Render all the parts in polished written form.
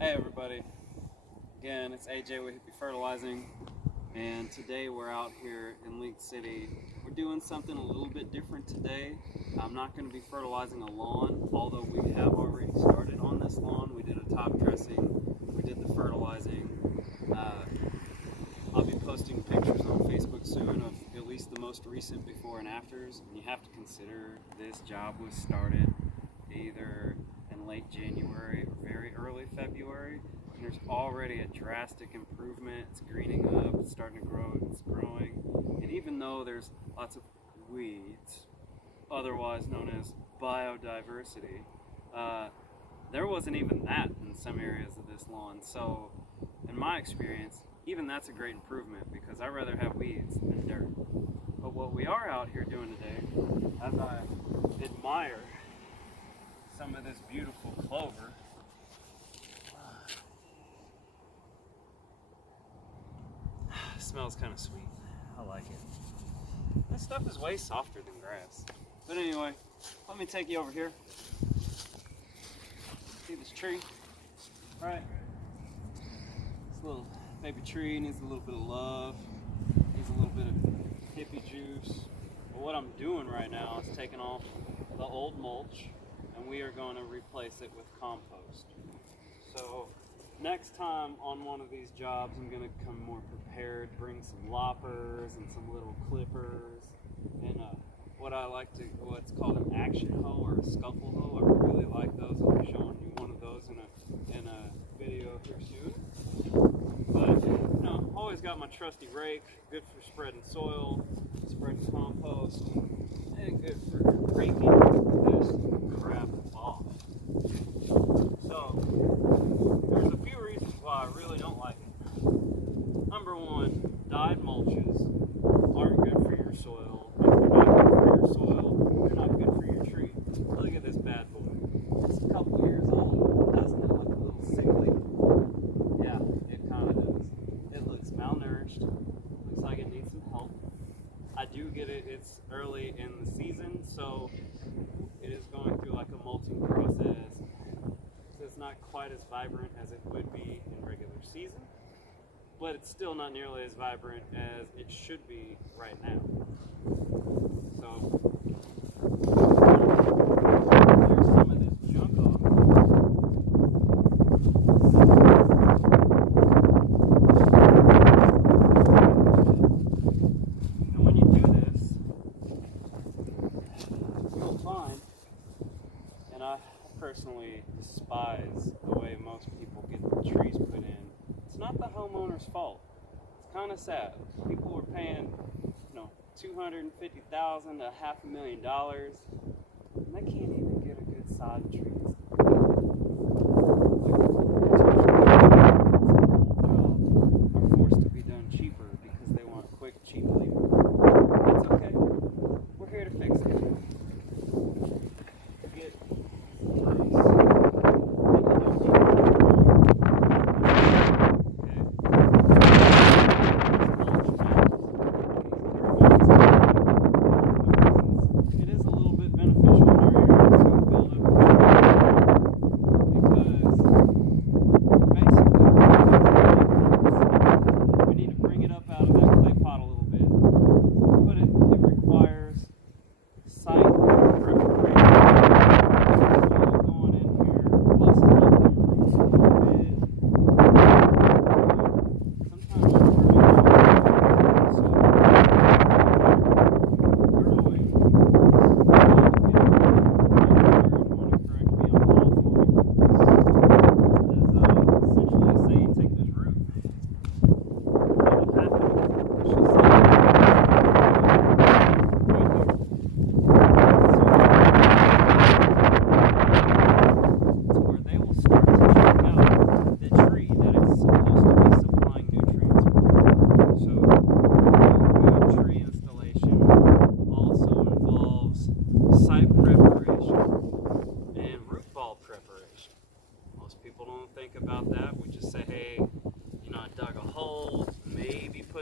Hey everybody, again it's AJ with Hippie Fertilizing, and today we're out here in League City. We're doing something a little bit different today. I'm not going to be fertilizing a lawn, although we have already started on this lawn. We did a top dressing, we did the fertilizing. I'll be posting pictures on Facebook soon of at least the most recent before and afters. And you have to consider this job was started either in late January or very early February, and there's already a drastic improvement. It's greening up, it's starting to grow, it's growing, and even though there's lots of weeds, otherwise known as biodiversity, there wasn't even that in some areas of this lawn. So in my experience, even that's a great improvement, because I'd rather have weeds than dirt. But what we are out here doing today, as I admire some of this beautiful clover, smells kind of sweet. I like it. This stuff is way softer than grass. But anyway, let me take you over here. See this tree? Right? This little baby tree needs a little bit of love, needs a little bit of hippie juice. But what I'm doing right now is taking off the old mulch, and we are going to replace it with compost. So next time on one of these jobs, I'm going to come more prepared, bring some loppers and some little clippers, and what's called an action hoe or a scuffle hoe. I really like those. I'll be showing you one of those in a video here soon. But always got my trusty rake, good for spreading soil, spreading compost, and good for raking this crap off. So there's a few reasons why I really don't like it. Number one, dyed mulches aren't good for your soil. If they're not good for your soil, they're not good for your tree. Look at this bad boy. It's a couple years old. Doesn't it look a little sickly? Yeah, it kind of does. It looks malnourished. Looks like it needs some help. I do get it. It's early in the season, so it is going through like a molting process. So it's not quite as vibrant as it would be in regular season, but it's still not nearly as vibrant as it should be right now. So there's some of this junk off. And when you do this, you'll find, and I personally despise the way most people get the trees put in. It's not the homeowner's fault. It's kind of sad. People were paying, $250,000 to $500,000, and they can't even get a good side of trees. Are forced to be done cheaper because they want quick, cheap labor. It's okay. We're here to fix it. Get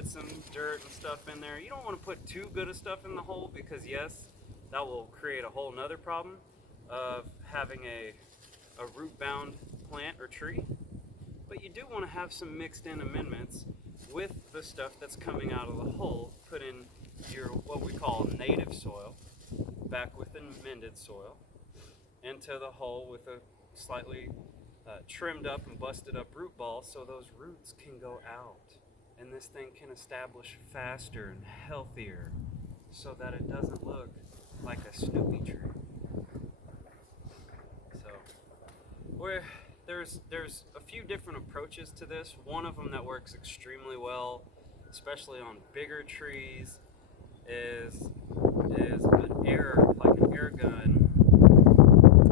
some dirt and stuff in there. You don't want to put too good of stuff in the hole, because yes, that will create a whole nother problem of having a root bound plant or tree. but you do want to have some mixed in amendments with the stuff that's coming out of the hole. Put in your what we call native soil back with amended soil into the hole with a slightly trimmed up and busted up root ball, so those roots can go out and this thing can establish faster and healthier, so that it doesn't look like a Snoopy tree. So there's a few different approaches to this. One of them that works extremely well, especially on bigger trees, is an air gun,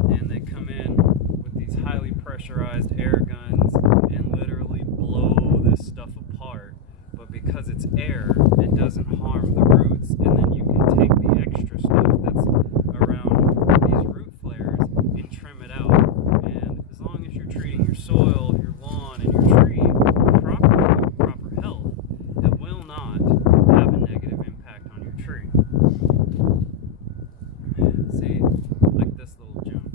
and they come in with these highly pressurized air guns and literally blow this stuff apart. But because it's air, it doesn't harm the roots, and then you can take the extra stuff that's around these root flares and trim it out. And as long as you're treating your soil, your lawn, and your tree properly, with proper health, it will not have a negative impact on your tree. See, like this little junk.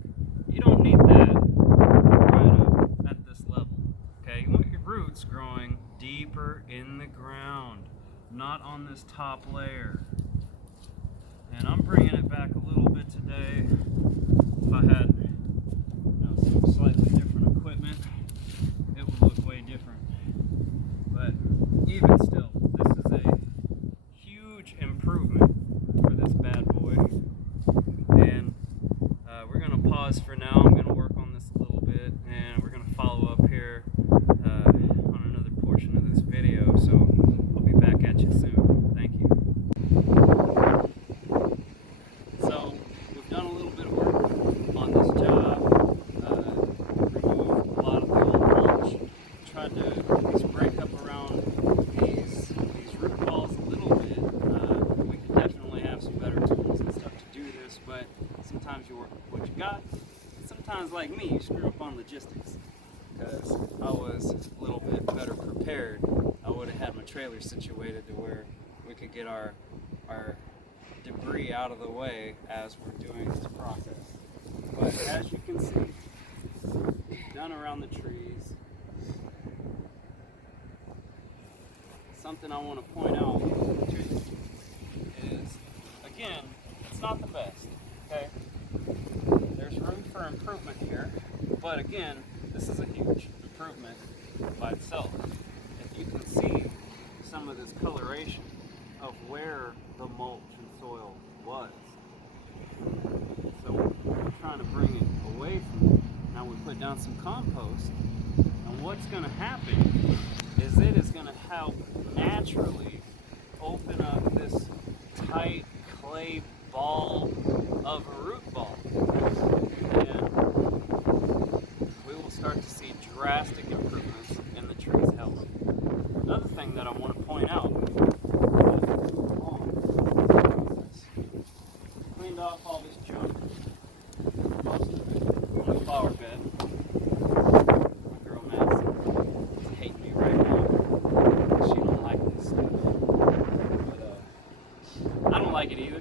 You don't need that right up at this level. Okay, you want your roots growing deeper in the ground, not on this top layer. And I'm bringing it back a little bit today. If I had some slightly different equipment, it would look way different. But even still, this is a huge improvement for this bad boy. And we're going to pause for now. I'm going to work on this a little bit, and we're going to follow up here on another portion of this video. So I'll be back at you soon. Thank you. So we've done a little bit of work on this job. Removed a lot of the old mulch. Tried to at least break up around these root balls a little bit. We could definitely have some better tools and stuff to do this, but sometimes you work with what you got. Sometimes, like me, you screw up on logistics. Because I was a little bit better prepared, I would have had my trailer situated to where we could get our debris out of the way as we're doing this process. But as you can see, done around the trees. Something I want to point out too is, again, it's not the best, okay? There's room for improvement here, but again, this is a huge improvement by itself. If you can see some of this coloration of where the mulch and soil was. So we're trying to bring it away from it. Now we put down some compost, and what's going to happen is it is going to help naturally open up this tight clay ball of a root ball. And we will start to see drastic improvements in the tree's health. Another thing that I want to point out, cleaned off all this junk, most of it, on the flower bed. My girl Madison is hating me right now. She don't like this stuff. But I don't like it either.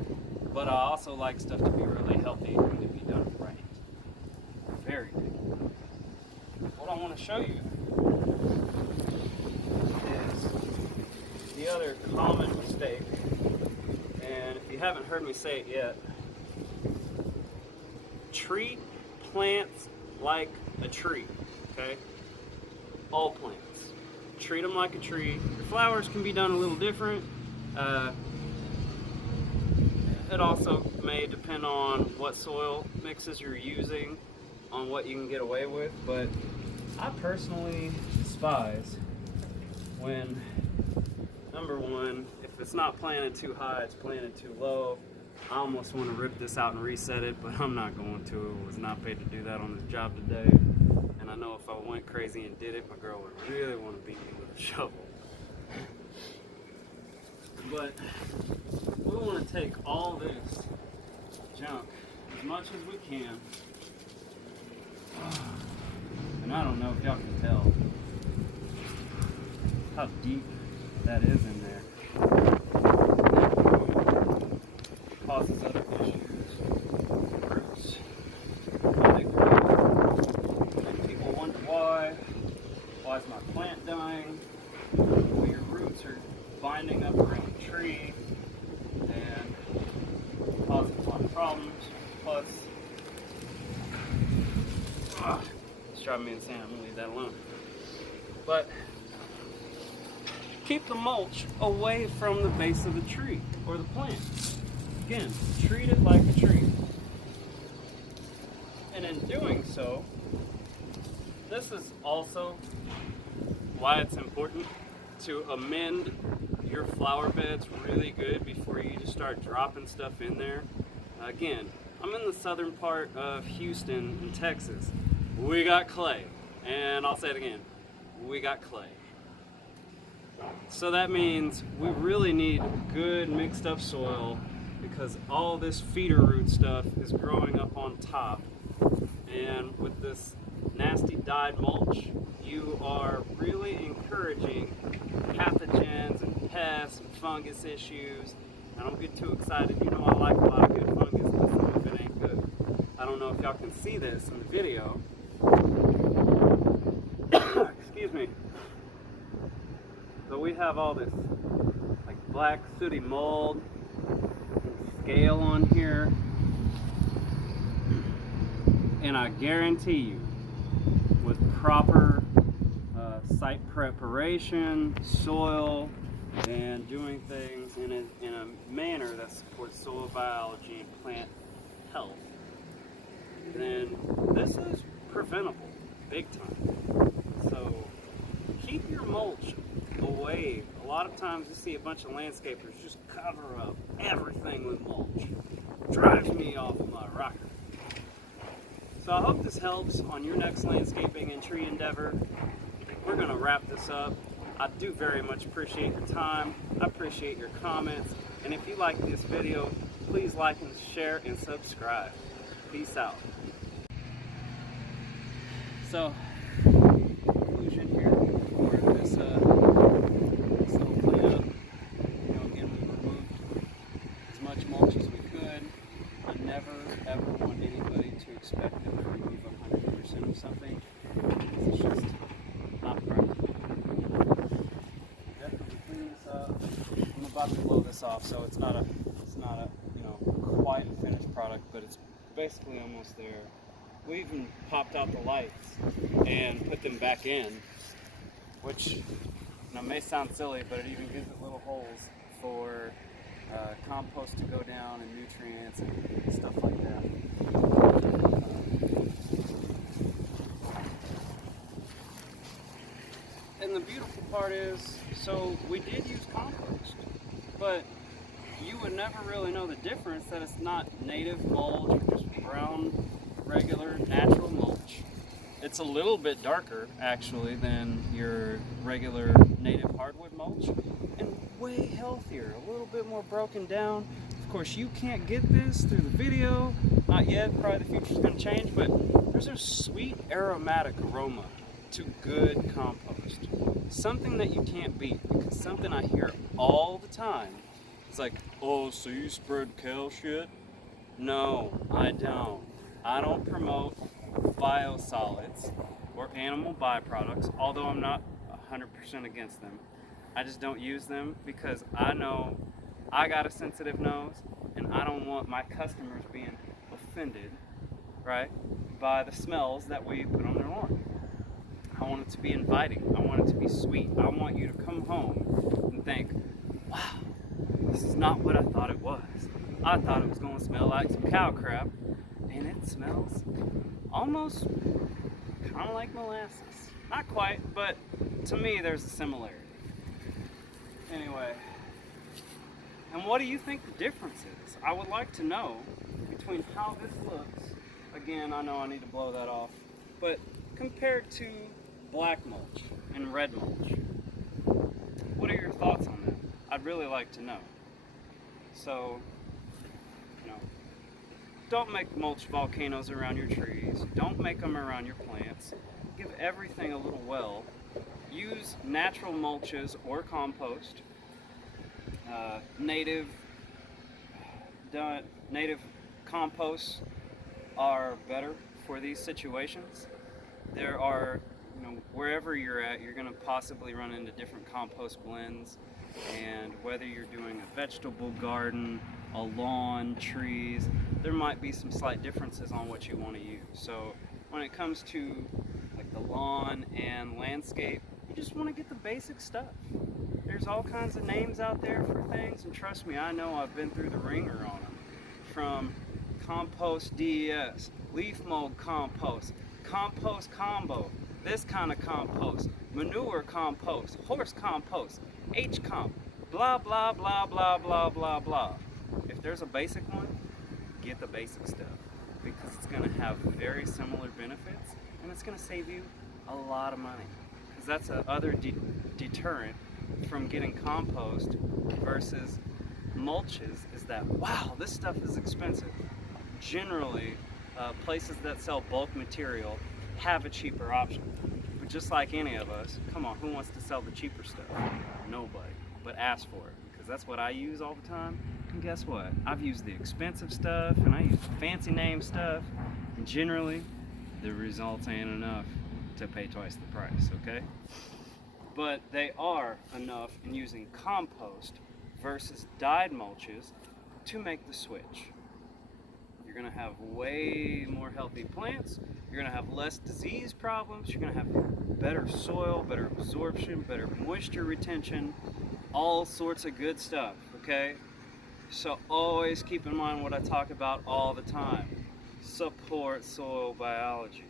But I also like stuff to be really healthy and to be done right. Very good. What I want to show you is the other common mistake, and if you haven't heard me say it yet, treat plants like a tree, okay? All plants. Treat them like a tree. Your flowers can be done a little different. It also may depend on what soil mixes you're using, on what you can get away with, but I personally despise when, number one, if it's not planted too high, it's planted too low. I almost want to rip this out and reset it, but I'm not going to. I was not paid to do that on this job today, and I know if I went crazy and did it, my girl would really want to beat me with a shovel. But we want to take all this junk, as much as we can, and I don't know if y'all can tell how deep that is in there. It causes other issues, roots, when they grow, and people wonder why Why is my plant dying? Well, your roots are binding up around the tree and causing a lot of problems. Plus, it's driving me insane. I'm gonna leave that alone. But keep the mulch away from the base of the tree or the plant. Again, treat it like a tree. And in doing so, this is also why it's important to amend your flower beds really good before you just start dropping stuff in there. Again, I'm in the southern part of Houston in Texas. We got clay. And I'll say it again, we got clay. So that means we really need good mixed up soil because all this feeder root stuff is growing up on top. And with this nasty dyed mulch, you are really encouraging pathogens and pests and fungus issues. I don't get too excited. You know I like a lot of good fungus, but some of it ain't good. I don't know if y'all can see this in the video. Excuse me. So we have all this like black sooty mold and scale on here. And I guarantee you, with proper site preparation, soil, and doing things in a manner that supports soil biology and plant health, then this is preventable, big time. So keep your mulch away. A lot of times you see a bunch of landscapers just cover up everything with mulch. Drives me off of my rocker. So I hope this helps on your next landscaping and tree endeavor. We're going to wrap this up. I do very much appreciate your time. I appreciate your comments. And if you like this video, please like and share and subscribe. Peace out. So, conclusion here for this little cleanup. You know, again, we removed as much mulch as we could. I never ever want anybody to expect them to remove 100% of something. It's just not practical. Definitely clean this up. I'm about to blow this off, so it's not a you know, quite a finished product, but it's basically almost there. We even popped out the lights and put them back in, which, you know, may sound silly, but it even gives it little holes for compost to go down and nutrients and stuff like that. And the beautiful part is, so we did use compost, but you would never really know the difference that it's not native mulch or just brown, regular, natural mulch. It's a little bit darker, actually, than your regular native hardwood mulch, and way healthier, a little bit more broken down. Of course, you can't get this through the video, not yet, probably the future's going to change, but there's a sweet aromatic aroma to good compost. Something that you can't beat, because something I hear all the time is like, oh, so you spread cow shit? No, I don't. I don't promote biosolids or animal byproducts, although I'm not 100% against them. I just don't use them because I know I got a sensitive nose and I don't want my customers being offended, right, by the smells that we put on their lawn. I want it to be inviting. I want it to be sweet. I want you to come home and think, wow, this is not what I thought it was. I thought it was going to smell like some cow crap, and it smells almost kind of like molasses. Not quite, but to me there's a similarity. Anyway, and what do you think the difference is? I would like to know between how this looks. Again, I know I need to blow that off, but compared to black mulch and red mulch, what are your thoughts on that? I'd really like to know. So, you know, don't make mulch volcanoes around your trees. Don't make them around your plants. Give everything a little well. Use natural mulches or compost. Native composts are better for these situations. There are, you know, And wherever you're at, you're going to possibly run into different compost blends. And whether you're doing a vegetable garden, a lawn, trees, there might be some slight differences on what you want to use. So when it comes to like the lawn and landscape, you just want to get the basic stuff. There's all kinds of names out there for things, and trust me, I know I've been through the ringer on them. From Compost DES, leaf mold compost, compost combo, this kind of compost, manure compost, horse compost, H-comp, blah, blah, blah, blah, blah, blah, blah. If there's a basic one, get the basic stuff, because it's going to have very similar benefits, and it's going to save you a lot of money. Because that's a other deterrent from getting compost versus mulches, is that, wow, this stuff is expensive. Generally, places that sell bulk material have a cheaper option. But just like any of us, come on, who wants to sell the cheaper stuff? Nobody. But ask for it, because that's what I use all the time. And guess what? I've used the expensive stuff, and I use the fancy name stuff, and generally, the results ain't enough to pay twice the price, okay? But they are enough in using compost versus dyed mulches to make the switch. You're going to have way more healthy plants, you're going to have less disease problems, you're going to have better soil, better absorption, better moisture retention, all sorts of good stuff, okay? So always keep in mind what I talk about all the time. Support soil biology.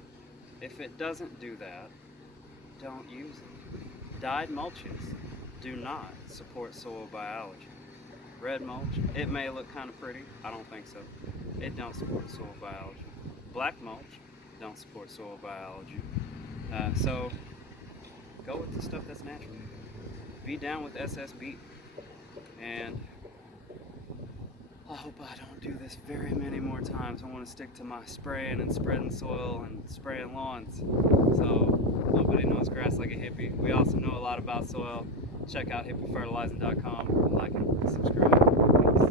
If it doesn't do that, don't use it. Dyed mulches do not support soil biology. Red mulch, it may look kind of pretty. I don't think so. It don't support soil biology. Black mulch don't support soil biology. So go with the stuff that's natural. Be down with SSB. And I hope I don't do this very many more times. I want to stick to my spraying and spreading soil and spraying lawns. So nobody knows grass like a hippie. We also know a lot about soil. Check out hippiefertilizing.com. Like and subscribe. Peace.